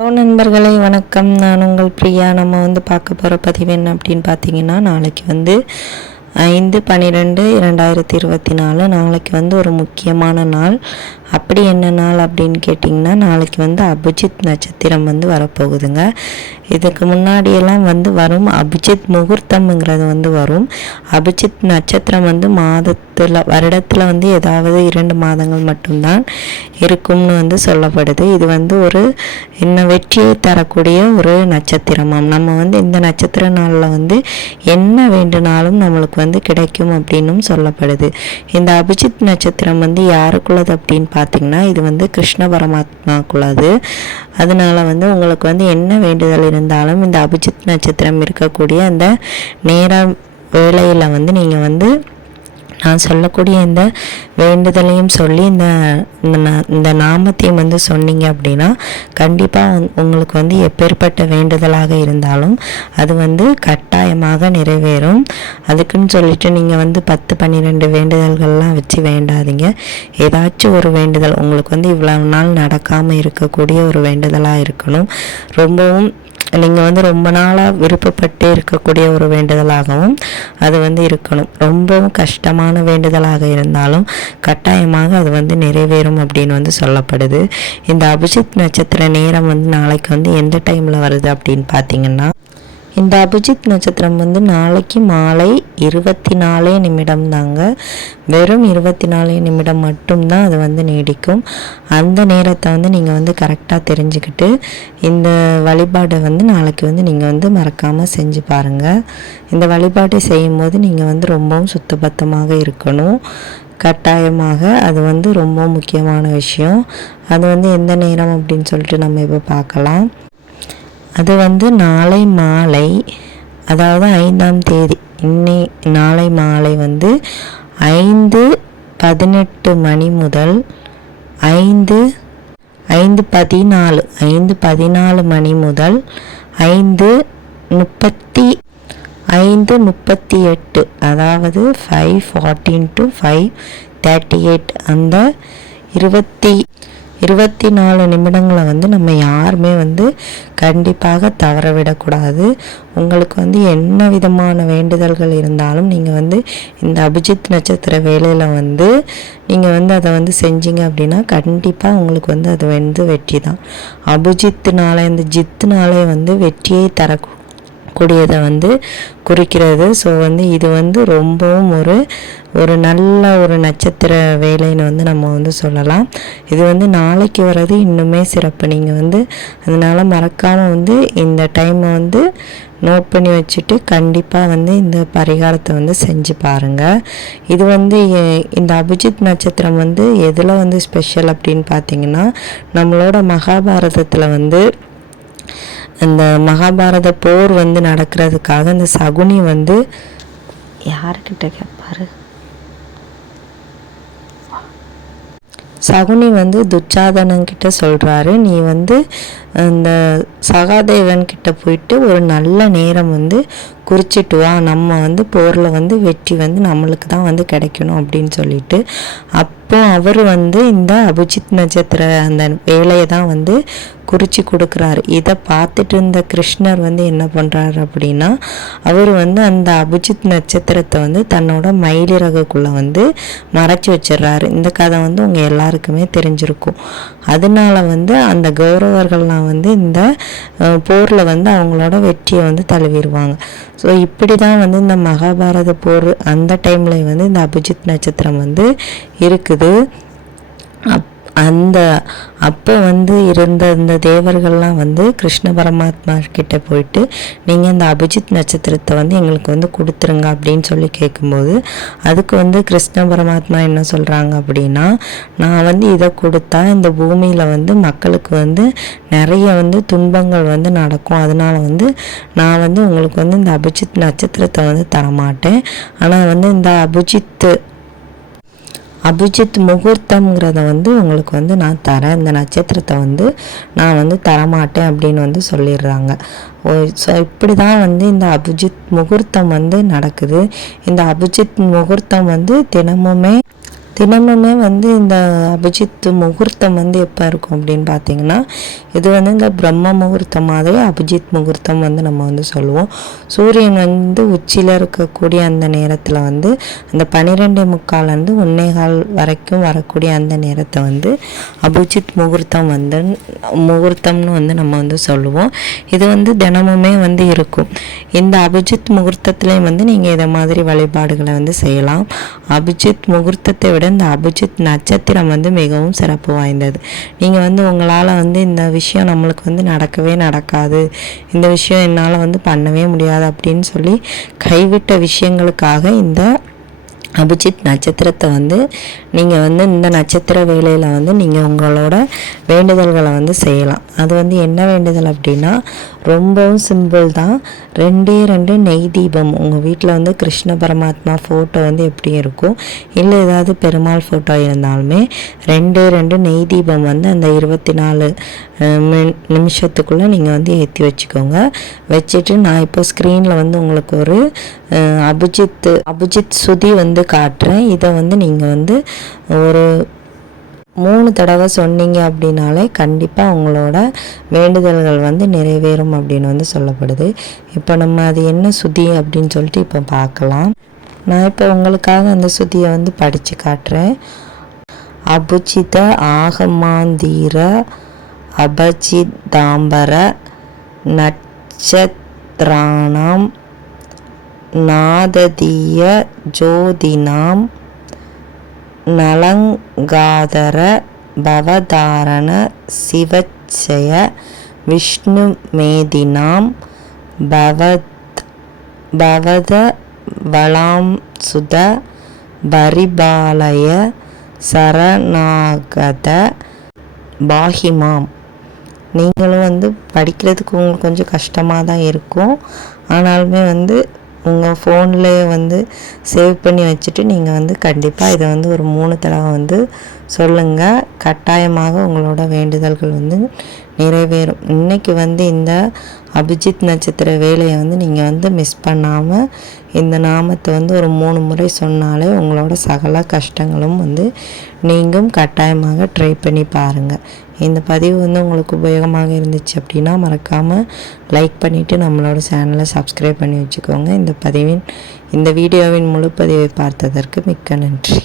Hello நண்பர்களே வணக்கம். நான் உங்கள் பிரியா. நம்ம வந்து பார்க்க போகிற பதிவு என்ன அப்படின்னு பார்த்தீங்கன்னா நாளைக்கு வந்து ஐந்து பன்னிரெண்டு இரண்டாயிரத்தி இருபத்தி நாலு. நாளைக்கு வந்து ஒரு முக்கியமான நாள். அப்படி என்ன நாள் அப்படின்னு கேட்டிங்கன்னா நாளைக்கு வந்து அபிஜித் நட்சத்திரம் வந்து வரப்போகுதுங்க. இதுக்கு முன்னாடியெல்லாம் வந்து வரும் அபிஜித் முகூர்த்தம்ங்கிறது வந்து வரும். அபிஜித் நட்சத்திரம் வந்து மாதத்தில் வருடத்தில் வந்து ஏதாவது இரண்டு மாதங்கள் மட்டும்தான் இருக்கும்னு வந்து சொல்லப்படுது. இது வந்து ஒரு இன்னும் வெற்றியை தரக்கூடிய ஒரு நட்சத்திரமாம். நம்ம வந்து இந்த நட்சத்திர நாளில் வந்து என்ன வேண்டுனாலும் நம்மளுக்கு வந்து கிடைக்கும் அப்படின்னும் சொல்லப்படுது. இந்த அபிஜித் நட்சத்திரம் வந்து யாருக்குள்ளது அப்படின்னு பார்த்தீங்கன்னா இது வந்து கிருஷ்ண பரமாத்மாக்குள்ளது அதனால் வந்து உங்களுக்கு வந்து என்ன வேண்டுதல் இருந்தாலும் இந்த அபிஜித் நட்சத்திரம் இருக்கக்கூடிய அந்த நேர வேளையில் வந்து நீங்கள் வந்து நான் சொல்லக்கூடிய இந்த வேண்டுதலையும் சொல்லி இந்த இந்த நா- இந்த நாமத்தையும் வந்து சொன்னீங்க அப்படின்னா கண்டிப்பாக உங்களுக்கு வந்து எப்பேற்பட்ட வேண்டுதலாக இருந்தாலும் அது வந்து கட்டாயமாக நிறைவேறும். அதுக்குன்னு சொல்லிட்டு நீங்கள் வந்து பத்து பன்னிரெண்டு வேண்டுதல்கள்லாம் வச்சு வேண்டாதீங்க. ஏதாச்சும் ஒரு வேண்டுதல் உங்களுக்கு வந்து இவ்வளவு நாள் நடக்காமல் இருக்கக்கூடிய ஒரு வேண்டுதலாக இருக்கணும். ரொம்பவும் நீங்கள் வந்து ரொம்ப நாளாக விருப்பப்பட்டு இருக்கக்கூடிய ஒரு வேண்டுதலாகவும் அது வந்து இருக்கணும். ரொம்பவும் கஷ்டமான வேண்டுதலாக இருந்தாலும் கட்டாயமாக அது வந்து நிறைவேறும் அப்படின்னு வந்து சொல்லப்படுது. இந்த அபிஷித் நட்சத்திர நேரம் வந்து நாளைக்கு வந்து எந்த டைமில் வருது அப்படின்னு பார்த்தீங்கன்னா இந்த அபிஜித் நட்சத்திரம் வந்து நாளைக்கு மாலை இருபத்தி நாலே நிமிடம் தாங்க வெறும் இருபத்தி நாலே நிமிடம் மட்டும்தான் அது வந்து நீடிக்கும். அந்த நேரத்தை வந்து நீங்கள் வந்து கரெக்டாக தெரிஞ்சுக்கிட்டு இந்த வழிபாடை வந்து நாளைக்கு வந்து நீங்கள் வந்து மறக்காமல் செஞ்சு பாருங்கள் இந்த வழிபாட்டை செய்யும்போது நீங்கள் வந்து ரொம்பவும் சுத்தபத்தமாக இருக்கணும். கட்டாயமாக அது வந்து ரொம்ப முக்கியமான விஷயம். அது வந்து எந்த நேரம் அப்படின்னு சொல்லிட்டு நம்ம இப்போ பார்க்கலாம். அது வந்து நாளை மாலை அதாவது ஐந்தாம் தேதி. இன்னை நாளை மாலை வந்து ஐந்து பதினெட்டு மணி முதல் ஐந்து ஐந்து பதினாலு ஐந்து பதினாலு மணி முதல் ஐந்து முப்பத்தி ஐந்து முப்பத்தி எட்டு அதாவது five fourteen to five thirty eight அந்த இருபத்தி இருபத்தி நாலு நிமிடங்களை வந்து நம்ம யாருமே வந்து கண்டிப்பாக தவற விடக்கூடாது உங்களுக்கு வந்து என்ன விதமான வேண்டுதல்கள் இருந்தாலும் நீங்கள் வந்து இந்த அபிஜித் நட்சத்திர வேலையில் வந்து நீங்கள் வந்து அதை வந்து செஞ்சீங்க அப்படின்னா கண்டிப்பாக உங்களுக்கு வந்து அது வந்து வெற்றி தான். அபிஜித்துனால இந்த ஜித்துனாலே வந்து வெற்றியை தர கூடியதை வந்து குறிக்கிறது. ஸோ வந்து இது வந்து ரொம்பவும் ஒரு ஒரு நல்ல ஒரு நட்சத்திர வேலைன்னு வந்து நம்ம வந்து சொல்லலாம். இது வந்து நாளைக்கு வர்றது இன்னுமே சிறப்பு. நீங்கள் வந்து அதனால் மறக்காமல் வந்து இந்த டைமை வந்து நோட் பண்ணி வச்சுட்டு கண்டிப்பாக வந்து இந்த பரிகாரத்தை வந்து செஞ்சு பாருங்கள் இது வந்து எ- இந்த அபிஜித் நட்சத்திரம் வந்து எதில் வந்து ஸ்பெஷல் அப்படின்னு பார்த்தீங்கன்னா நம்மளோட மகாபாரதத்தில் வந்து அந்த மகாபாரத போர் வந்து நடக்கிறதுக்காக அந்த சகுனி வந்து யாருக்கிட்ட கேட்பாரு சகுனி வந்து துச்சாதனங்கிட்ட சொல்கிறாரு நீ வந்து அந்த சகாதேவன் கிட்ட போயிட்டு ஒரு நல்ல நேரம் வந்து குறிச்சிட்டு வா நம்ம வந்து போரில் வந்து வெற்றி வந்து நம்மளுக்கு தான் வந்து கிடைக்கணும் அப்படின்னு சொல்லிட்டு அப்போ அவர் வந்து இந்த அபிஜித் நட்சத்திர அந்த வேலையை தான் வந்து குறித்து கொடுக்குறாரு. இதை பார்த்துட்டு இருந்த கிருஷ்ணர் வந்து என்ன பண்ணுறாரு அப்படின்னா அவர் வந்து அந்த அபிஜித் நட்சத்திரத்தை வந்து தன்னோட மயிலிறகுக்குள்ளே வந்து மறைச்சி வச்சிடுறாரு. இந்த கதை வந்து உங்கள் எல்லாருக்குமே தெரிஞ்சிருக்கும். அதனால வந்து அந்த கௌரவர்கள்லாம் வந்து இந்த போரில் வந்து அவங்களோட வெற்றியை வந்து தழுவிடுவாங்க. ஸோ இப்படி தான் வந்து இந்த மகாபாரத போர் அந்த டைமில் வந்து இந்த அபிஜித் நட்சத்திரம் வந்து இருக்குது. அந்த அப்போ வந்து இருந்த இந்த தேவர்கள்லாம் வந்து கிருஷ்ண பரமாத்மா கிட்டே போயிட்டு நீங்கள் இந்த அபிஜித் நட்சத்திரத்தை வந்து எங்களுக்கு வந்து கொடுத்துருங்க அப்படின்னு சொல்லி கேட்கும்போது அதுக்கு வந்து கிருஷ்ண பரமாத்மா என்ன சொல்கிறாங்க அப்படின்னா நான் வந்து இதை கொடுத்தா இந்த பூமியில் வந்து மக்களுக்கு வந்து நிறைய வந்து துன்பங்கள் வந்து நடக்கும். அதனால் வந்து நான் வந்து உங்களுக்கு வந்து இந்த அபிஜித் நட்சத்திரத்தை வந்து தரமாட்டேன். ஆனால் வந்து இந்த அபிஜித் அபிஜித் முகூர்த்தம்ங்கிறத வந்து உங்களுக்கு வந்து நான் தரேன். இந்த நட்சத்திரத்தை வந்து நான் வந்து தரமாட்டேன் அப்படின்னு வந்து சொல்லிடுறாங்க. ஓ ஸோ இப்படி தான் வந்து இந்த அபிஜித் முகூர்த்தம் வந்து நடக்குது. இந்த அபிஜித் முகூர்த்தம் வந்து தினமுமே தினமுமே வந்து இந்த அபிஜித் முகூர்த்தம் வந்து எப்போ இருக்கும் அப்படின்னு பார்த்தீங்கன்னா இது வந்து இந்த பிரம்ம முகூர்த்தம் மாதிரி அபிஜித் முகூர்த்தம் வந்து நம்ம வந்து சொல்லுவோம். சூரியன் வந்து உச்சியில் இருக்கக்கூடிய அந்த நேரத்தில் வந்து அந்த பன்னிரெண்டே முக்கால்லேருந்து ஒன்னே கால் வரைக்கும் வரக்கூடிய அந்த நேரத்தை வந்து அபிஜித் முகூர்த்தம் வந்து முகூர்த்தம்னு வந்து நம்ம வந்து சொல்லுவோம். இது வந்து தினமுமே வந்து இருக்கும். இந்த அபிஜித் முகூர்த்தத்துலேயும் வந்து நீங்கள் இதை மாதிரி வழிபாடுகளை வந்து செய்யலாம். அபிஜித் முகூர்த்தத்தை விட இந்த அபிஜித் நட்சத்திரம் வந்து மிகவும் சிறப்பு வாய்ந்தது. நீங்கள் வந்து உங்களால் வந்து இந்த விஷயம் நம்மளுக்கு வந்து நடக்கவே நடக்காது. இந்த விஷயம் என்னால் வந்து பண்ணவே முடியாது அப்படின்னு சொல்லி கைவிட்ட விஷயங்களுக்காக இந்த அபிஜித் நட்சத்திரத்தை வந்து நீங்கள் வந்து இந்த நட்சத்திர வேலையில் வந்து நீங்கள் உங்களோட வேண்டுதல்களை வந்து செய்யலாம். அது வந்து என்ன வேண்டுதல் அப்படின்னா ரொம்பவும் சிம்பிள் தான். ரெண்டே ரெண்டு நெய் தீபம். உங்கள் வீட்டில் வந்து கிருஷ்ண பரமாத்மா ஃபோட்டோ வந்து எப்படி இருக்கும்? இல்லை ஏதாவது பெருமாள் ஃபோட்டோ இருந்தாலுமே ரெண்டே ரெண்டு நெய் தீபம் வந்து அந்த இருபத்தி நாலு நிமிஷத்துக்குள்ளே நீங்கள் வந்து ஏற்றி வச்சுக்கோங்க. வச்சுட்டு நான் இப்போ ஸ்க்ரீனில் வந்து உங்களுக்கு ஒரு அபிஜித் அபிஜித் சுதி வந்து காட்டுறேன். இதை வந்து நீங்கள் வந்து ஒரு மூணு தடவை சொன்னீங்க அப்படின்னாலே கண்டிப்பாக உங்களோட வேண்டுதல்கள் வந்து நிறைவேறும் அப்படின்னு வந்து சொல்லப்படுது. இப்போ நம்ம அது என்ன சுதி அப்படின்னு சொல்லிட்டு இப்போ பார்க்கலாம் நான் இப்போ உங்களுக்காக அந்த சுதியை வந்து படித்து காட்டுறேன். அபுச்சித ஆகமாந்தீர அபஜிதாம்பர நட்சத்திராணாம் நாததீய ஜோதினாம் நலங்காதர பவதாரண சிவச்சய விஷ்ணுமேதினாம் பவத் பவத வளாம் சுத பரிபாலய சரணாகத பாஹிமாம் நீங்களும் வந்து படிக்கிறதுக்கு உங்களுக்கு கொஞ்சம் கஷ்டமாக தான் இருக்கும். ஆனாலுமே வந்து உங்கள் ஃபோன்லேயே வந்து சேவ் பண்ணி வச்சுட்டு நீங்கள் வந்து கண்டிப்பாக இதை வந்து ஒரு மூணு தடவை வந்து சொல்லுங்கள் கட்டாயமாக உங்களோட வேண்டுதல்கள் வந்து நிறைவேறும். இன்றைக்கி வந்து இந்த அபிஜித் நட்சத்திர வேலையை வந்து நீங்கள் வந்து மிஸ் பண்ணாமல் இந்த நாமத்தை வந்து ஒரு மூணு முறை சொன்னாலே உங்களோட சகல கஷ்டங்களும் வந்து நீங்களும் கட்டாயமாக ட்ரை பண்ணி பாருங்கள் இந்த பதிவு வந்து உங்களுக்கு உபயோகமாக இருந்துச்சு அப்படின்னா மறக்காமல் லைக் பண்ணிவிட்டு நம்மளோட சேனலை சப்ஸ்கிரைப் பண்ணி வச்சுக்கோங்க. இந்த பதிவின் இந்த வீடியோவின் முழு பதிவை பார்த்ததற்கு மிக்க நன்றி.